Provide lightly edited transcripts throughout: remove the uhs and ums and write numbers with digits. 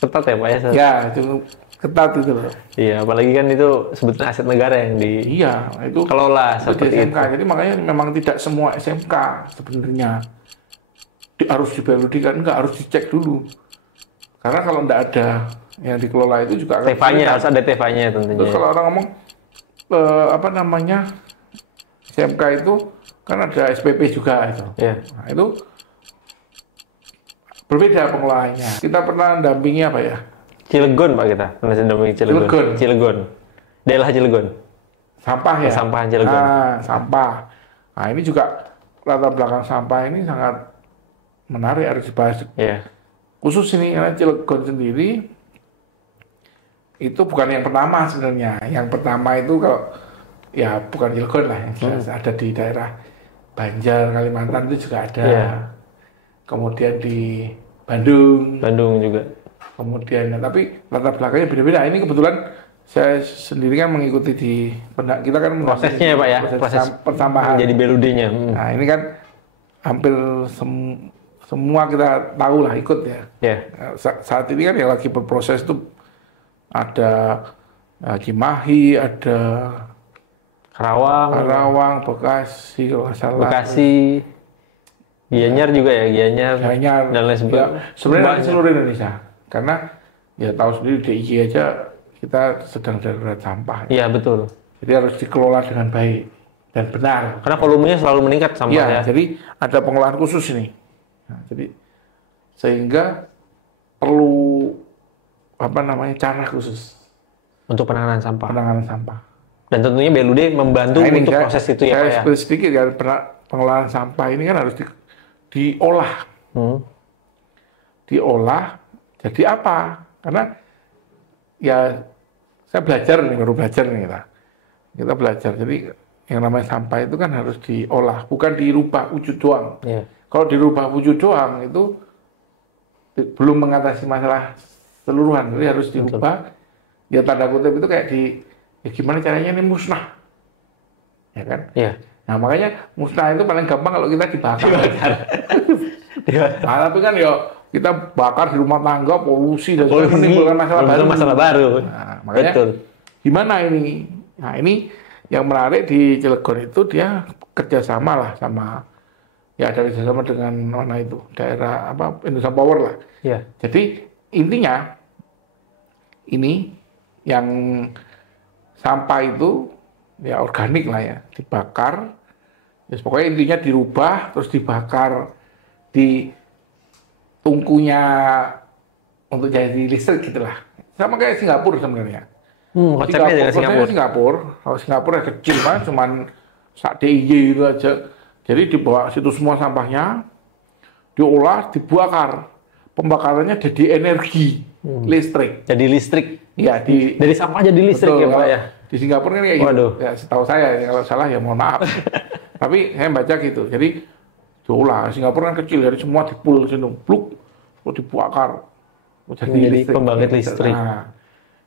ketat ya Pak ya? Ya, cukup ketat itu loh. Iya, apalagi kan itu sebetulnya aset negara yang Iya, itu dikelola di seperti SMK. itu. Jadi makanya memang tidak semua SMK sebenarnya harus dibeludikan, enggak, harus dicek dulu. Karena kalau enggak ada yang dikelola itu juga akan TV-nya kesulitan. harus ada TV-nya tentunya. Terus kalau orang ngomong apa namanya SMK itu kan ada SPP juga itu. Iya. Nah, itu berbeda pengelolaannya. Kita pernah dampingi apa ya? Cilegon Pak kita, pernah dampingi Cilegon. Cilegon. Cilegon. Daerah Cilegon. Sampah ya. Sampahan Cilegon. Nah, sampah. Nah, ini juga latar belakang sampah ini sangat menarik, harus dibahas. Iya. Khusus ini karena Cilegon sendiri itu bukan yang pertama sebenarnya. Yang pertama itu kalau ya bukan Cilegon lah, yang jelas ada di daerah Banjar, Kalimantan itu juga ada. Iya. Kemudian di Bandung. Bandung juga. Kemudian, tapi latar belakangnya beda-beda. Ini kebetulan saya sendiri kan mengikuti di kita kan Prosesnya ya Pak ya, proses pertambahan. jadi BLUD-nya. Nah ini kan hampir semua kita tahu lah ikut ya. Ya. Saat ini kan yang lagi berproses itu ada Cimahi, ada Karawang, Bekasi, kalau nggak salah. Bekasi, Gianyar juga ya, Gianyar dan lain sebagainya. Ya, sebenarnya di seluruh Indonesia, karena ya tahu sendiri DIY aja kita sedang darurat sampah. Iya betul. Jadi harus dikelola dengan baik dan benar. Karena volumenya selalu meningkat sampah ya. Jadi ada pengelolaan khusus ini. Nah, jadi sehingga perlu apa namanya cara khusus Untuk penanganan sampah. penanganan sampah. Dan tentunya BLUD membantu Nah, ini untuk proses itu ya Pak ya. Saya sedikit ya, pengelolaan sampah ini kan harus diolah. Diolah jadi apa? Karena ya saya belajar nih, baru belajar nih kita belajar. Jadi yang namanya sampah itu kan harus diolah, bukan dirubah wujud doang. Iya. Kalau dirubah wujud doang itu belum mengatasi masalah seluruhan. Jadi harus dirubah. Ya tanda kutip itu kayak ya gimana caranya ini musnah, ya kan? Iya. Nah makanya musnah itu paling gampang kalau kita dibakar. Nah, tapi kan ya kita bakar di rumah tangga, polusi dan sebagainya, menimbulkan masalah baru. Nah, makanya Betul. gimana ini? Nah ini yang menarik di Cilegon itu dia kerjasama lah sama ya ada kerjasama dengan mana itu daerah apa Indonesia Power lah. Iya. Jadi intinya ini yang sampah itu ya organik lah ya, dibakar. Ya, pokoknya intinya dirubah terus dibakar di tungkunya untuk jadi listrik gitulah. Sama kayak Singapura sebenarnya. Konsepnya dari Singapura. Kalau Singapura kecil kan, cuman sak DIY itu aja. Jadi dibawa situ semua sampahnya, diolah, dibakar. Pembakarannya jadi energi listrik. Jadi listrik. Ya Dari sampah jadi listrik betul, ya Pak ya. Di Singapura kan kayak gitu. Waduh. Ya, setahu saya kalau salah ya mohon maaf. Tapi saya baca gitu. Jadi diolah. Singapura kan kecil, jadi semua dipul sini, pluk, terus dibakar. Jadi pembangkit listrik. Nah,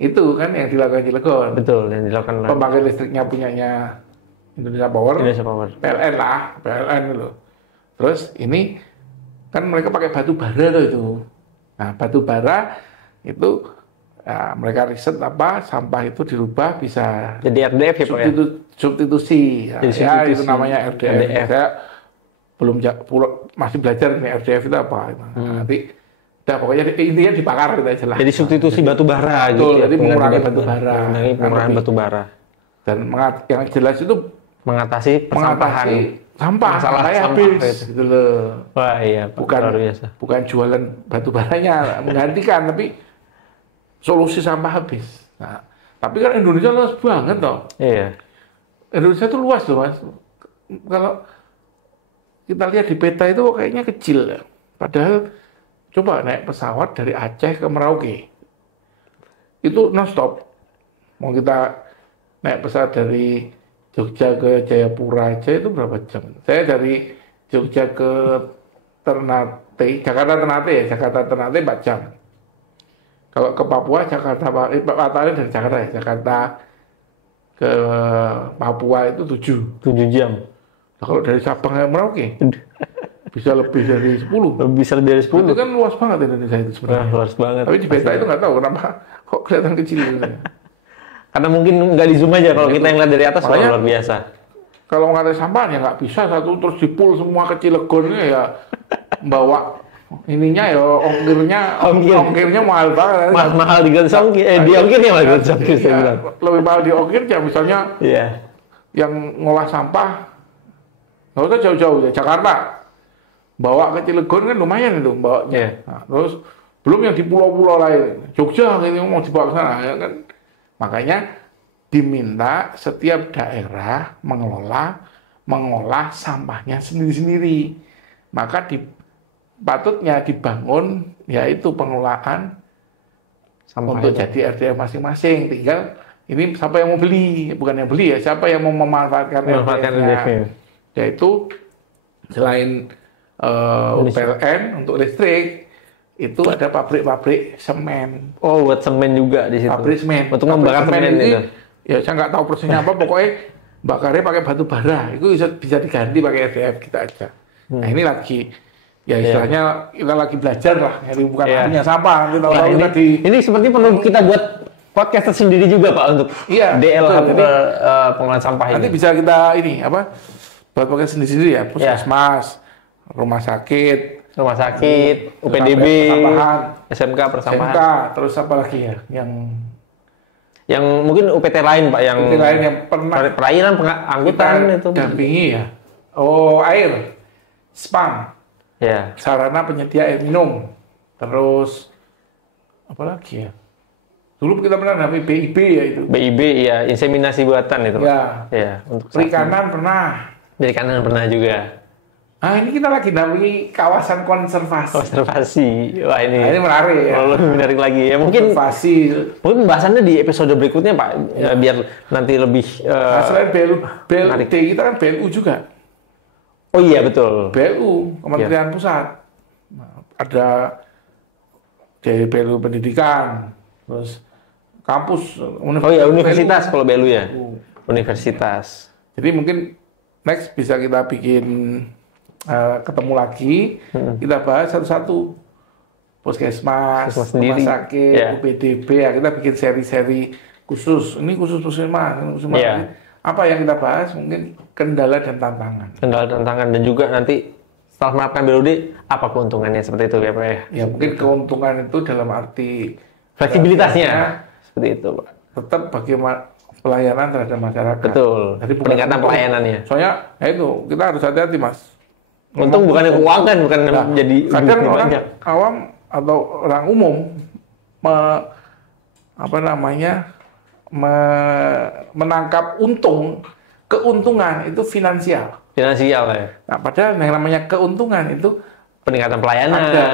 itu kan yang dilakukan Cilegon. Betul, yang dilakukan Pembangkit listriknya punyanya Indonesia Power. Indonesia Power. PLN lah, PLN loh. Terus ini kan mereka pakai batu bara tuh itu. Nah, batu bara itu ya, mereka riset apa sampah itu dirubah bisa jadi RDF ya Pak ya. Substitusi. Ya, Jadi ya, substitusi. itu namanya RDF. Saya belum masih belajar nih RDF itu apa. Nanti pokoknya intinya dibakar gitu aja lah. Jadi substitusi batu bara gitu. Betul, jadi mengurangi batu bara. Mengurangi batu bara. Dan yang jelas itu Mengatasi persampahan. sampah Masalah saya sampah habis gitu loh. Wah iya, luar biasa. Bukan jualan batu baranya menggantikan, tapi solusi sampah habis. Nah, tapi kan Indonesia luas banget toh. Iya. Indonesia itu luas loh Mas. Kalau kita lihat di peta itu kayaknya kecil ya. Padahal coba naik pesawat dari Aceh ke Merauke. Itu non-stop. Mau kita naik pesawat dari Jogja ke Jayapura aja itu berapa jam? Saya dari Jogja ke Ternate, Jakarta Ternate 4 jam. Kalau ke Papua, Patale dari Jakarta ya, Jakarta ke Papua itu 7 jam. Nah, kalau dari Sabang ke Merauke, bisa lebih dari 10. Bisa lebih dari 10. Itu kan luas banget Indonesia itu sebenarnya. Luas banget. Tapi di peta itu nggak tahu kenapa kok kelihatan kecil gitu. Karena mungkin nggak di zoom aja, kalau kita yang lihat dari atas luar biasa. Kalau nggak ada sampah ya nggak bisa satu terus dipul semua ke Cilegonnya ya bawa ininya ya ongkirnya mahal banget. Mahal di di ongkirnya mahal di ongkir. Lebih mahal di ongkir ya misalnya yang ngolah sampah nggak usah jauh-jauh ya Jakarta bawa ke Cilegon kan lumayan itu bawanya. Nah, terus belum yang di pulau-pulau lain Jogja ini mau dibawa ke sana ya kan. Makanya diminta setiap daerah mengolah sampahnya sendiri-sendiri. Maka patutnya dibangun yaitu pengelolaan sampah untuk jadi RDF masing-masing. Tinggal ini siapa yang mau beli, bukan yang beli ya, siapa yang mau memanfaatkan RDF-nya. Yaitu selain PLN untuk listrik, itu ada pabrik-pabrik semen. Oh, buat semen juga di situ. Pabrik semen. Untuk membakar semen itu. Ya saya nggak tahu persisnya apa, pokoknya bakarnya pakai batu bara. Itu bisa diganti pakai RDF kita aja. Nah ini lagi, ya istilahnya kita lagi belajar lah. Jadi bukan hanya sampah. Ini seperti perlu kita buat podcast tersendiri juga Pak untuk DL pengelolaan sampah ini. Nanti bisa kita buat podcast sendiri ya, puskesmas, rumah sakit, UPDB, SMK persampahan. SMK, terus apa lagi ya? Yang mungkin UPT lain Pak, UPT lain yang pernah perairan angkutan itu. Dampingi ya. Oh, air. SPAM. Ya. Sarana penyedia air minum. Terus apa lagi ya? Dulu kita pernah dampingi BIB ya itu. BIB ya, inseminasi buatan itu. Ya. Untuk perikanan pernah. Perikanan pernah juga. Nah ini kita lagi dampingi kawasan konservasi. Wah ini menarik ya. Lebih menarik lagi ya. Mungkin pembahasannya di episode berikutnya Pak. Ya, biar nanti lebih. Selain BLUD kita kan BLU juga. Oh iya betul. BLU Kementerian Pusat. Nah, ada dari BLU Pendidikan, terus kampus. BLU. Universitas kalau BLU ya. Universitas. Jadi mungkin next bisa kita bikin ketemu lagi, kita bahas satu-satu puskesmas, rumah sakit, UPDB ya, kita bikin seri-seri khusus. Ini khusus puskesmas, apa yang kita bahas mungkin kendala dan tantangan. Dan juga nanti setelah menerapkan BLUD apa keuntungannya seperti itu ya Pak ya? Ya mungkin keuntungan itu dalam arti fleksibilitasnya seperti itu Pak. Tetap bagaimana pelayanan terhadap masyarakat. Betul. Jadi peningkatan pelayanannya. Soalnya itu kita harus hati-hati Mas. Untung bukan keuangan, bukan jadi kadang orang awam atau orang umum menangkap keuntungan itu finansial ya. Nah, padahal yang namanya keuntungan itu peningkatan pelayanan, ada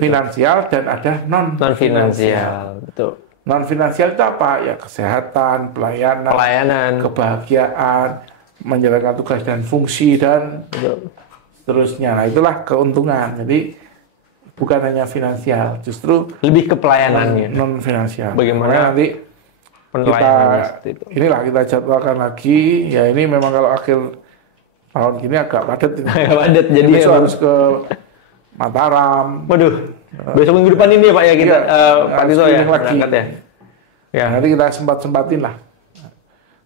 finansial dan ada non finansial. Betul. Non finansial itu apa? Ya kesehatan, pelayanan, kebahagiaan, menjalankan tugas dan fungsi dan seterusnya. Nah, itulah keuntungan. Jadi bukan hanya finansial, justru lebih ke pelayanannya. Non finansial. Bagaimana nanti kita jadwalkan lagi. Ya ini memang kalau akhir tahun gini agak padat. Jadi harus ke Mataram. Waduh. Besok minggu depan ini ya Pak ya kita Pak Tito ya berangkat ya. Ya nanti kita sempatin lah.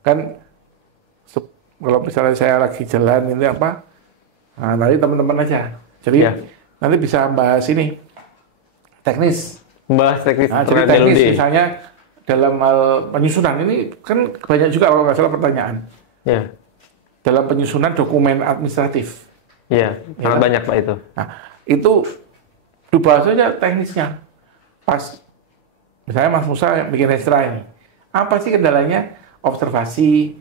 Kan kalau misalnya saya lagi jalan ini nah, nanti teman-teman aja. Jadi nanti bisa bahas ini teknis. Bahas teknis. Nah, jadi teknis misalnya dalam hal penyusunan ini kan banyak juga kalau nggak salah pertanyaan. Ya. Dalam penyusunan dokumen administratif. Iya, sangat banyak Pak itu. Nah, itu dibahas aja teknisnya. Pas misalnya Mas Musa yang bikin ekstra ini. Apa sih kendalanya? Observasi,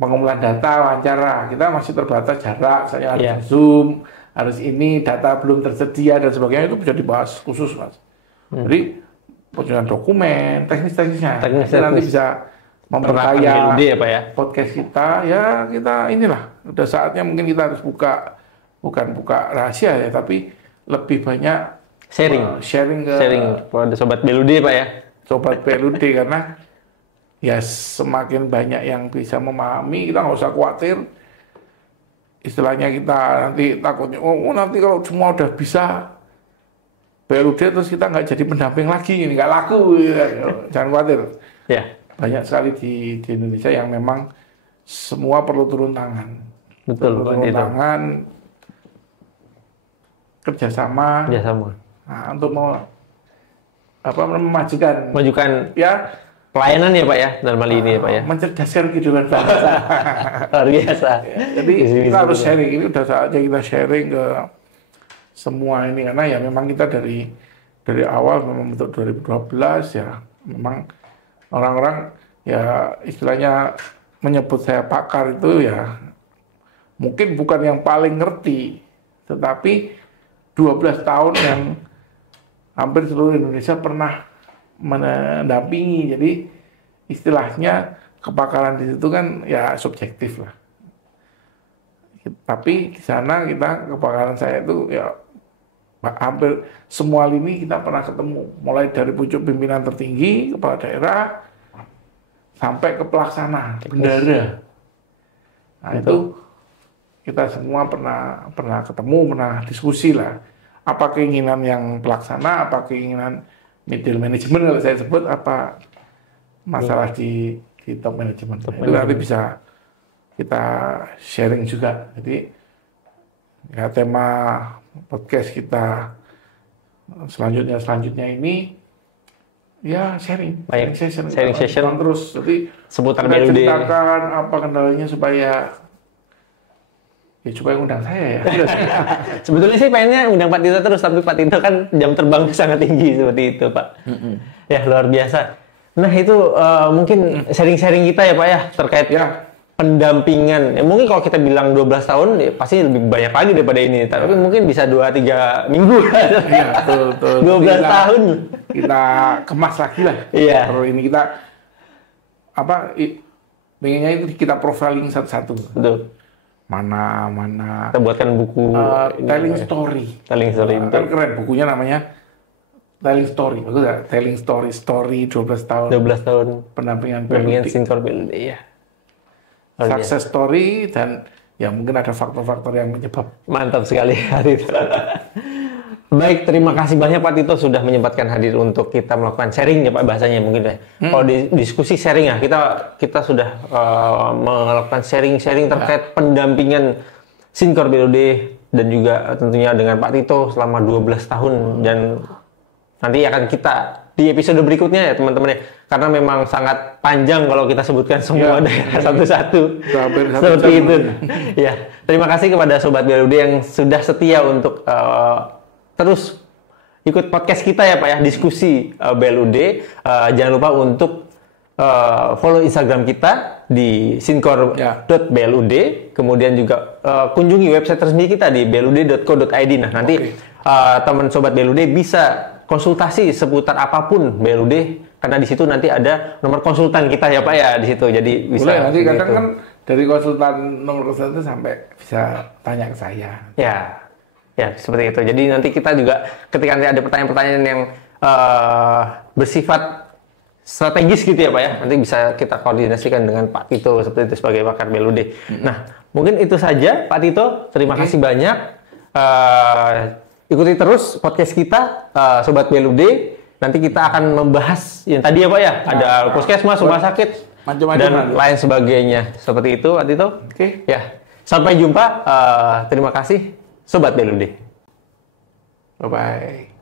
pengumpulan data, wawancara. Kita masih terbatas jarak, misalnya harus Zoom, harus ini, data belum tersedia dan sebagainya, itu bisa dibahas khusus Mas. Jadi penyusunan dokumen, teknis-teknisnya. Nanti bisa memperkaya ya, Pak, ya? podcast kita. Ya kita inilah, udah saatnya mungkin kita harus bukan buka rahasia ya, tapi lebih banyak sharing pada sobat BLUD Pak ya. Sobat BLUD karena ya semakin banyak yang bisa memahami, kita nggak usah khawatir istilahnya kita nanti takutnya, nanti kalau semua udah bisa BLUD terus kita nggak jadi pendamping lagi, ini nggak laku, ya. Jangan khawatir. Ya. Banyak sekali di Indonesia yang memang semua perlu turun tangan. Betul, turun tangan, kerjasama. Nah, untuk memajukan ya pelayanan ya Pak ya, dalam hal ini ya Pak ya. Mencerdaskan kehidupan bangsa. Luar biasa. Jadi kita harus sharing, ini udah saatnya kita sharing ke semua ini, karena ya memang kita dari awal memang bentuk 2012 ya memang orang-orang ya istilahnya menyebut saya pakar itu ya mungkin bukan yang paling ngerti, tetapi 12 tahun yang hampir seluruh Indonesia pernah mendampingi, jadi istilahnya kepakaran di situ kan ya subjektif lah. Tapi di sana kepakaran saya itu ya hampir semua lini kita pernah ketemu, mulai dari pucuk pimpinan tertinggi, kepala daerah, sampai ke pelaksana, bendara. Nah itu kita semua pernah ketemu, pernah diskusi lah. Apa keinginan yang pelaksana, apa keinginan middle management kalau saya sebut, apa masalah di top management. Itu nanti bisa kita sharing juga. Jadi ya tema podcast kita selanjutnya ini ya sharing session terus. Jadi seputar BLUD, ceritakan apa kendalanya supaya undang saya ya. Sebetulnya sih pengennya undang Pak Tito terus, tapi Pak Tito kan jam terbangnya sangat tinggi seperti itu Pak. Ya luar biasa. Nah itu mungkin sharing-sharing kita ya Pak ya terkait pendampingan. Ya, mungkin kalau kita bilang 12 tahun ya, pasti lebih banyak lagi daripada ini. Tapi mungkin bisa 2-3 minggu. Iya, betul. 12 tahun. Kita kemas lagi lah. Iya. Kalau ini kita pengennya itu kita profiling satu-satu. Betul. Mana. Kita buatkan buku telling story. Telling story. Kan keren bukunya namanya Telling Story. Bagus ya? Telling story 12 tahun. 12 tahun pendampingan Sinkor BLUD, iya. Success story, dan ya mungkin ada faktor-faktor yang menyebab. Mantap sekali hari itu. Baik, terima kasih banyak Pak Tito sudah menyempatkan hadir untuk kita melakukan sharing ya Pak, bahasanya mungkin ya. Kalau di diskusi sharing ya, kita sudah melakukan sharing terkait pendampingan Sinkor BLUD dan juga tentunya dengan Pak Tito selama 12 tahun, dan nanti akan kita di episode berikutnya ya teman-teman ya, karena memang sangat panjang kalau kita sebutkan semua daerah satu-satu seperti itu. Ya, terima kasih kepada Sobat BLUD yang sudah setia untuk terus ikut podcast kita ya Pak ya, diskusi BLUD. Jangan lupa untuk follow Instagram kita di sinkor.blud, kemudian juga kunjungi website resmi kita di blud.co.id. Nah nanti teman Sobat BLUD bisa konsultasi seputar apapun BLUD, karena di situ nanti ada nomor konsultan kita ya Pak ya di situ. Jadi bisa. Boleh, nanti kadang kan dari nomor konsultan itu sampai bisa tanya ke saya. Ya seperti itu. Jadi nanti kita juga ketika nanti ada pertanyaan-pertanyaan yang bersifat strategis gitu ya Pak ya, nanti bisa kita koordinasikan dengan Pak Tito seperti itu sebagai pakar BLUD. Nah mungkin itu saja Pak Tito. Terima kasih banyak. Ikuti terus podcast kita, Sobat BLUD. Nanti kita akan membahas yang tadi ya Pak ya, ada puskesmas, rumah sakit, dan lain sebagainya. Seperti itu Pak Tito. Oke. Ya, sampai jumpa. Terima kasih Sobat BLUD. Bye-bye.